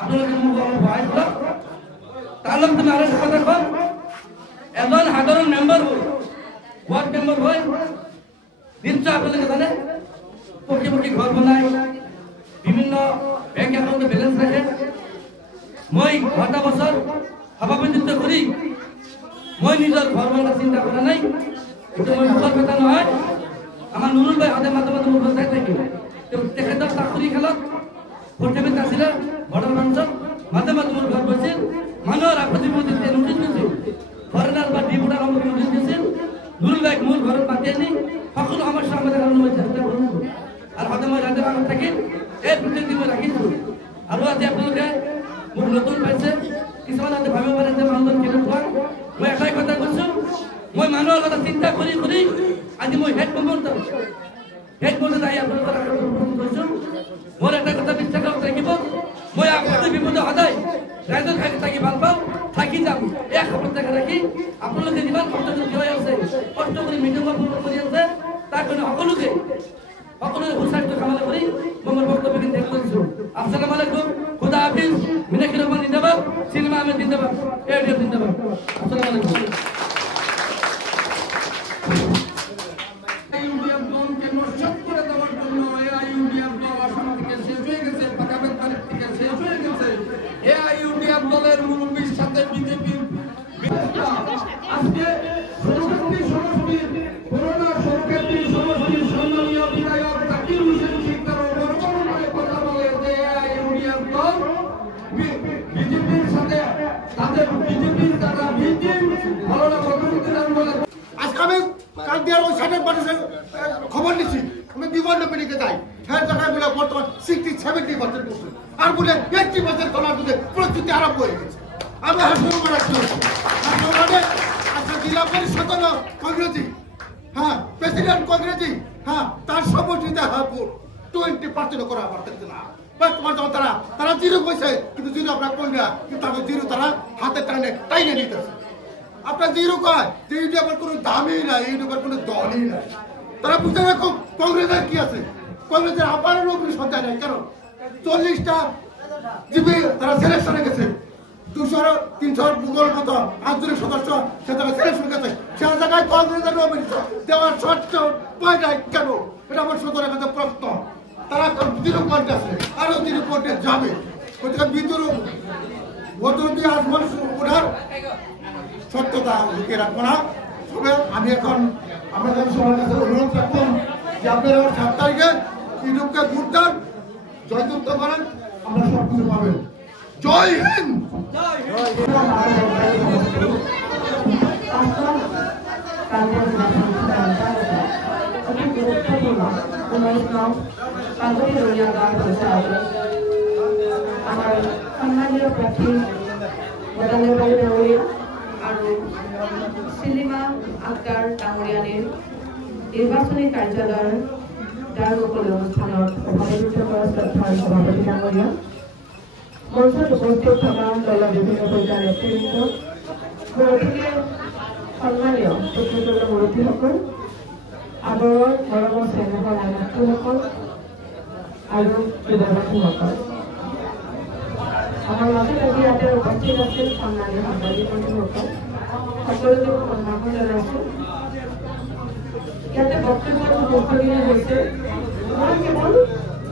আপোনালোকে মোক অলপ সহায় কৰক তাৰ লগতে আৰু এটা কথা কম এজন সাধাৰণ মেম্বাৰ হৈ ৱাৰ্ড মেম্বাৰ হৈ নিশ্চয় আপোনালোকে জানে পক্ষী পক্ষী ঘৰ বনাই বিভিন্ন বেংক একাউণ্টে বেলেঞ্চ ৰাখে মই 9টা বছৰ সভাপতিত্ব কৰি মই নিজৰ ঘৰ বনোৱাৰ চিন্তা কৰা নাই এইটো মই মুখৰ কথা নহয় আমাৰ নুৰুল ভাই সদায় মাজে মাজে মুখত চাই থাকিব তেখেতৰ চাকৰি খেলত ভোটকেবিত নাছিলে বৰ্ডাৰ মঞ্চত মাজে মাজে মোৰ ঘৰ গৈছিল মানুহৰ আপত্তি প্ৰতি নোটিছ দিছিল ফৰেনাৰ বা ডিপুটাৰ আমাক নোটিছ দিছিল নুৰুল ভাইক মোৰ ঘৰত মাতি আনি সকলো সমস্যা সমাধান কৰিবলৈ মই চেষ্টা কৰিছোঁ আৰু সদায় মই ৰাজ্যৰ আগত থাকিম এই প্ৰতিনিধি মই ৰাখিছোঁ আৰু আজি আপোনালোকে মোক নতুন পাইছে কিছুমান আজি ভাবিব পাৰে যে মানুহজন কেনেকুৱা মই এটাই কথা কৈছোঁ মই মানুহৰ কথা চিন্তা কৰি কৰি আজি মই হেড কম্পাউণ্ডত আহি আপোনালোকৰ আগত উপস্থিত হৈছোঁ মোৰ এটা কথা বিশ্বাস থাকিব মই আপত্তি বিপদে সদায় ৰাইজৰ থাকি ভাল পাওঁ থাকি যাম এক সপ্তাহ ৰাখি আপোনালোকে যিমান কষ্ট কৰি থিয় আছে কষ্ট কৰি মিটিঙৰ কৰি আছে তাৰ কাৰণে সকলোকে সুস্বাস্থ্য কামনা কৰি মই মোৰ বক্তব্যখিনি শেষ কৰিছোঁ আসসালামু আলাইকুম খুদা হাফিজ মিনাক্ষী রহমান জিন্দাবাদ সিনেমা আহমেদ জিন্দাবাদ এডিএফ জিন্দাবাদ আসসালামু আলাইকুম দলের মুরব্বীর সাথে বিজেপির আজকে সরকারি সমষ্টির করোনা সরকারি সমষ্টির সম্মানীয় বিধায়ক জাকির হোসেন শিকদার বর্তমানে কথা বলে যে ইউনিয়ন দল বিজেপির সাথে তাদের বিজেপির দ্বারা বিজেপি ভালো না পদ্ধতিতে বলে আজকে আমি কাল দেওয়ার ওই সাইডের মানুষের খবর নিচ্ছি আমি বিভিন্ন মেডিকে যাই হ্যাঁ জায়গায় বলে বর্তমান 60-70% করছে আর বলে 80% তোলার মধ্যে প্রস্তুতি আরম্ভ হয়ে গেছে আমি হাসপাতাল রাখতে হাসপাতালে আচ্ছা জেলা পরিষদ কংগ্রেসি হ্যাঁ প্রেসিডেন্ট কংগ্রেসি হ্যাঁ তার সমষ্টিতে 20% করা পারতেছে না তোমার যখন তারা জিরো কইছে কিন্তু জিরো আপনার কোনটা কিন্তু তাদের জিরো তারা হাতে টাইনে নিতেছে আপনার জিরো কয় যে ইউটিউবের কোনো দামই নাই ইউটিউবের কোনো দলই নাই তারা বুঝতে রাখো কংগ্রেসের কি আছে কংগ্রেসের আপারের উপরে সন্তান নাই কেন 40টা জিবি তারা সিলেকশনে গেছে 200-300 ভূগোল মতো আঞ্চলিক সদস্য সেটা সিলেকশন গেছে সে জায়গায় কংগ্রেসের দেওয়ার শর্ত পায় নাই কেন এটা আমার সদরের কাছে প্রশ্ন তারা জিরো পয়েন্ট আছে আরো জিরো পয়েন্টে যাবে ওইদিকে ভিতর ভোটর দিয়ে আজ মানুষ ওঠার সত্যতা লুকিয়ে রাখবো না তবে আমি এখন আপনাদের সবার কাছে অনুরোধ রাখবো যে আপনারা 7 তারিখে ইউটিউবকে ঘুরতেন জয়যুক্ত করেন আমরা সব কিছু পাবেন জয় হিন্দ আমার সম্মানীয় প্রার্থী আৰু সিলিমা আক্তাৰ ডাঙৰীয়ানীৰ নিৰ্বাচনী কাৰ্যালয়ৰ দ্বাৰ মুকলি অনুষ্ঠানত সভাপতিত্ব কৰা শ্ৰদ্ধাৰ সভাপতি ডাঙৰীয়া মঞ্চত উপস্থিত থকা দলৰ বিভিন্ন পৰ্যায়ৰ নেতৃবৃন্দ গতিকে সন্মানীয় প্ৰতিনিধি মুৰব্বীসকল আগৰৰ মৰমৰ চেনেহৰ মাতৃসকল আৰু যুৱসাথীসকল আমার মাজত আজি ইয়াতে উপস্থিত আছিল সন্মানীয় সাংবাদিক বন্ধুসকল সকলোকে সম্মান জনাইছোঁ ইয়াতে বক্তব্য মুকলি হৈছে মই কেৱল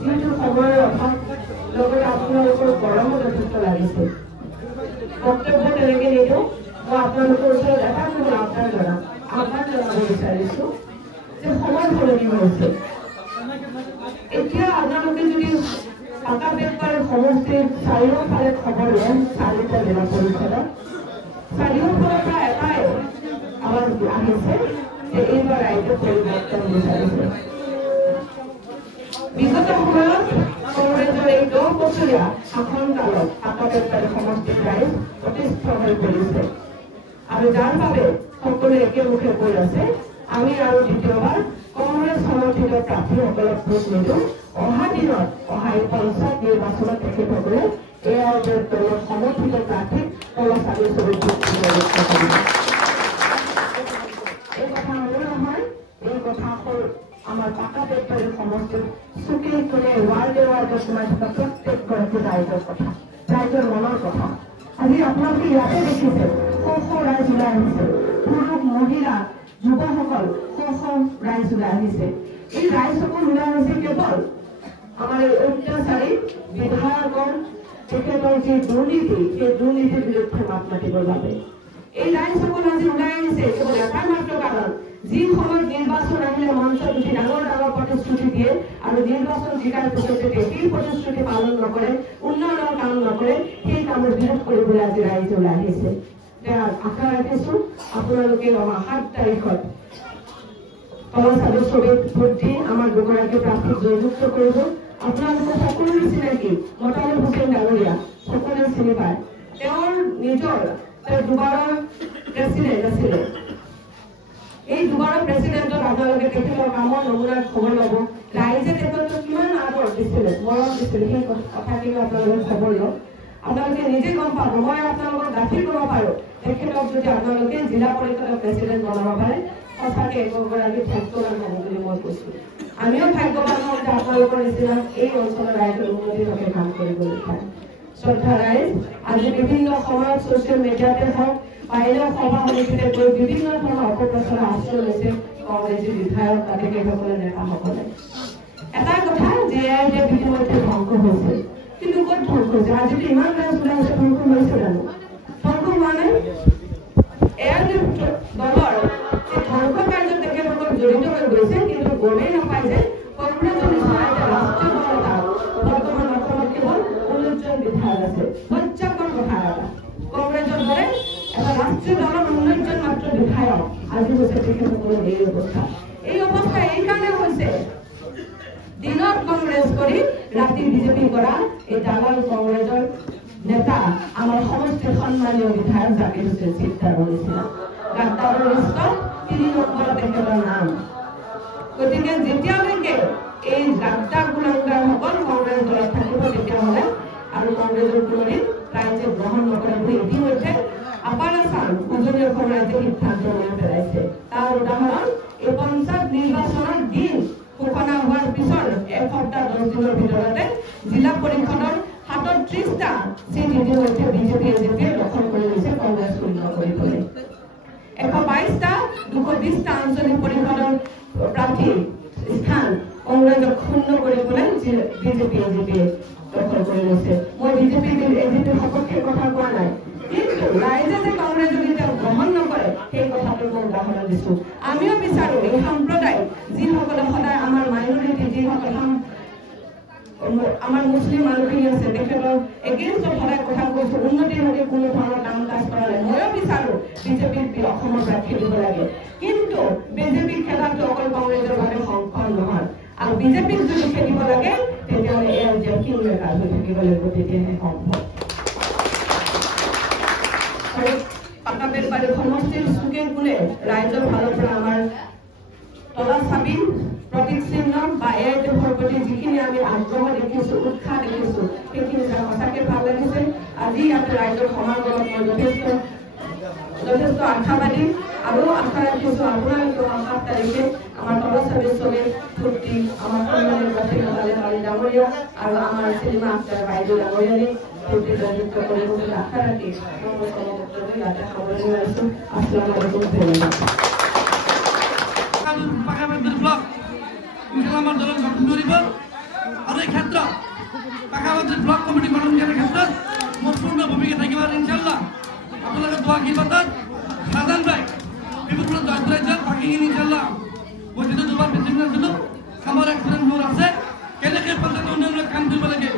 যিহেতু সময়ৰ অভাৱ লগতে আপোনালোকৰ গৰমো যথেষ্ট লাগিছে বক্তব্য তেনেকৈ নিদিওঁ মই আপোনালোকৰ ওচৰত এটা কোনো আহ্বান জনাব বিচাৰিছোঁ যে সময় সলনি হৈছে এতিয়া আপোনালোকে যদি পাকা বেপাৰ সমষ্টিৰ চাৰিওফালে খবৰ নেন 4টা জেলা পৰিষদত চাৰিওফালৰ পৰা এটাই আৱাজ আহিছে যে এইবাৰ ৰাজ্য পৰিৱৰ্তন বিচাৰিছে বিগত সময়ত কংগ্ৰেছৰ এই 10 বছৰীয়া শাসনকালত পাকা বেপাৰ সমষ্টিৰ ৰাইজ অতিষ্ঠ হৈ পৰিছে আৰু যাৰ বাবে সকলোৱে একেমুখে কৈ আছে আমি আৰু দ্বিতীয়বাৰ কংগ্ৰেছ সমৰ্থিত প্ৰাৰ্থীসকলক ভোট নিদিওঁ অহা দিনত অহা পঞ্চায়ত নিৰ্বাচনত তেখেতসকলে এয়াৰ দলৰ সমৰ্থিত প্ৰাৰ্থীক কলচাৰী স্বৰূপ এই কথা মোৰ নহয় এই কথা হ'ল আমাৰ পাকা বেপাৰী সমষ্টিত চুকে কোণে ৱাৰ্ডে সোমাই থকা প্ৰত্যেকগৰাকী ৰাইজৰ কথা ৰাইজৰ মনৰ কথা আজি আপোনালোকে ইয়াতে দেখিছে ৰাইজ ওলাই আহিছে পুৰুষ মহিলা যুৱকসকল ৰাইজ ওলাই আহিছে এই ৰাইজসকল ওলাই আহিছে কেৱল আমাৰ এই অত্যাচাৰী বিধায়কৰ তেখেতৰ যি দুৰ্নীতি সেই দুৰ্নীতিৰ বিৰুদ্ধে মাত মাতিবৰ বাবে এই ৰাইজসকল আজি ওলাই আহিছে কেৱল এটা মাত্ৰ কাৰণ যি সময়ত নিৰ্বাচন আহিলে মঞ্চত উঠি ডাঙৰ ডাঙৰ প্ৰতিশ্ৰুতি দিয়ে আৰু নিৰ্বাচন জিকাৰ পিছতে সেই প্ৰতিশ্ৰুতি পালন নকৰে উন্নয়নৰ কাম নকৰে সেই কামৰ বিৰোধ কৰিবলৈ আজি ৰাইজ ওলাই আহিছে আশা ৰাখিছো আপোনালোকে 7 তাৰিখত তলচাবিৰ ছবিত ভোট দি আমাৰ দুগৰাকী প্ৰাৰ্থীক জয়যুক্ত কৰিব আপোনালোকে সকলোৰে চিনাকি মতামত হুছেইন ডাঙৰীয়া সকলোৱে চিনি পায় তেওঁৰ দুবাৰৰ প্ৰেচিডেণ্ট আছিলে এই দুবাৰৰ প্ৰেচিডেণ্টত আপোনালোকে তেখেতৰ কামৰ নমুনাৰ খবৰ ল'ব ৰাইজে তেখেতক কিমান আদৰ দিছিলে মৰম দিছিলে সেই কথাখিনি আপোনালোকে খবৰ লওক আপোনালোকে নিজে গম পাব মই আপোনালোকক গাঁঠি কৰিব পাৰোঁ তেখেতক যদি আপোনালোকে জিলা পৰিষদৰ প্ৰেচিডেণ্ট বনাব পাৰে সঁচাকৈ একগৰাকী ভাগ্যৱান হ'ব বুলি মই কৈছোঁ আমিও ভাগ্যৱান হওঁ যে আপোনালোকৰ নিচিনা এই অঞ্চলৰ ৰাইজৰ উন্নতিৰ বাবে কাম কৰিবলৈ পায় শ্ৰদ্ধা ৰাইজ আজি বিভিন্ন সময়ত ছ'চিয়েল মিডিয়াতে হওক বাইদেউ সভা সমিতিতে গৈ বিভিন্ন ধৰণৰ অপপ্ৰচাৰৰ আশ্ৰয় লৈছে কংগ্ৰেছী বিধায়ক বা তেখেতসকলে নেতাসকলে এটা কথা যে ইতিমধ্যে ধ্বংস হৈছে কিন্তু ক'ত ধ্বংস হৈছে আজিতো ইমান ৰাইজ ওলাই আহিছে ধ্বংস হৈছে জানো ধ্বংস হোৱা নাই এয়া যে দলৰ ধ্বংস কাৰ্যত তেখেতসকল জড়িত হৈ গৈছে কিন্তু গমেই নাপায় যে কংগ্ৰেছৰ নিচিনা এটা ৰাষ্ট্ৰীয় দল এটা বৰ্তমান অসমত কেৱল 19জন বিধায়ক আছে লজ্জাকৰ কথা এটা কংগ্ৰেছৰ দৰে এটা ৰাষ্ট্ৰীয় দলৰ 19জন মাত্ৰ বিধায়ক আজি হৈছে তেখেতসকলৰ এই অৱস্থা এই কাৰণে হৈছে দিনত কংগ্ৰেছ কৰি ৰাতি বিজেপি কৰা এই দালাল কংগ্ৰেছৰ নেতা আমাৰ সমষ্টিৰ সন্মানীয় বিধায়ক জাকিৰ হুছেইন চিত্তাৰৰ নিচিনা গাদ্দাৰৰ লিষ্টত 3 নম্বৰত তেখেতৰ নাম গতিকে যেতিয়ালৈকে এই গাদ্দাৰ গুণাংগাৰসকল কংগ্ৰেছ দলত থাকিব তেতিয়াহ'লে আৰু কংগ্ৰেছৰ কোনো ৰাইজে গ্ৰহণ নকৰে বুলি ইতিমধ্যে আপাৰ আছাম উজনি অসম ৰাজ্যে সিদ্ধান্ত লৈ পেলাইছে তাৰ উদাহৰণ এই পঞ্চায়ত নিৰ্বাচনৰ দিন ঘোষণা হোৱাৰ পিছৰ 1 সপ্তাহ 10 দিনৰ ভিতৰতে জিলা পৰিষদৰ 37টা চিট ইতিমধ্যে বিজেপিয়ে দখল কৰি লৈছে কংগ্ৰেছ শূন্য কৰিবলৈ 122টা 220টা আঞ্চলিক পৰিষদৰ প্ৰাৰ্থী স্থান কংগ্ৰেছক শূন্য কৰিবলৈ বিজেপিয়ে দখল কৰি লৈছে মই বিজেপিৰ সপক্ষে কথা কোৱা নাই কিন্তু ৰাইজে যে কংগ্ৰেছক এতিয়া গ্ৰহণ নকৰে সেই কথাটো মই উদাহৰণ দিছোঁ আমিও বিচাৰোঁ এই সম্প্ৰদায় যিসকলে সদায় আমাৰ মাইনৰিটি যিসকল আমাৰ মুছলিম মানুহখিনি আছে তেখেতৰ এগেইনষ্টত সদায় কথা কৈছোঁ উন্নতিৰ বাবে কোনো ধৰণৰ কাম কাজ কৰা নাই ময়ো বিচাৰোঁ বিজেপিক অসমৰ পৰা খেলিব লাগে কিন্তু বিজেপিক খেলাটো অকল কংগ্ৰেছৰ বাবে সংকট নহয় আৰু বিজেপিক যদি খেলিব লাগে তেতিয়াহ'লে এয়া যে কিং মেকাৰ হৈ থাকিব লাগিব তেতিয়াহে সম্ভৱ পাটাবেলবাৰী সমষ্টিৰ চুকে কোণে ৰাইজৰ ফালৰ পৰা আমাৰ তলচাবি প্ৰতীক চিহ্ন বা এই দেশৰ প্ৰতি যিখিনি আমি আগ্ৰহ দেখিছোঁ উৎসাহ দেখিছোঁ সেইখিনি সঁচাকৈ ভাল লাগিছে আজি ইয়াত ৰাইজৰ সমাগমত মই যথেষ্ট আশাবাদী আৰু আশা ৰাখিছোঁ আপোনালোকে 7 তাৰিখে আমাৰ তলচাবিৰ ছবিৰ ফূৰ্তি আমাৰ সন্মানীয় প্ৰাৰ্থী কালি ডাঙৰীয়া আৰু আমাৰ চিনেমা আক্টাৰ বাইদেউ ডাঙৰীয়ানী ফূৰ্তি জয়যুক্ত কৰিব বুলি আশা ৰাখি ইয়াতে সামৰণি মাৰিছোঁ আসসালামু আলাইকুম ধন্যবাদ আমাৰ দলৰ গঠন কৰিব আৰু এই ক্ষেত্ৰত পাকাবাদীৰ ব্লক কমিটি গঠন কৰাৰ ক্ষেত্ৰত মোৰ পূৰ্ণ ভূমিকা থাকিব ইনশাল্লাহ আপোনালোকে দোৱা আশীৰ্বাদত সাজান ভাই বিপুল জয়ৰাজ্যত বাকীখিনি ইনশাল্লাহ মই যিটো দুবাৰ প্ৰেচিডেণ্ট আছিলোঁ কামৰ এক্সিডেণ্ট মোৰ আছে কেনেকৈ পঞ্চায়ত উন্নয়নৰ কাম কৰিব লাগে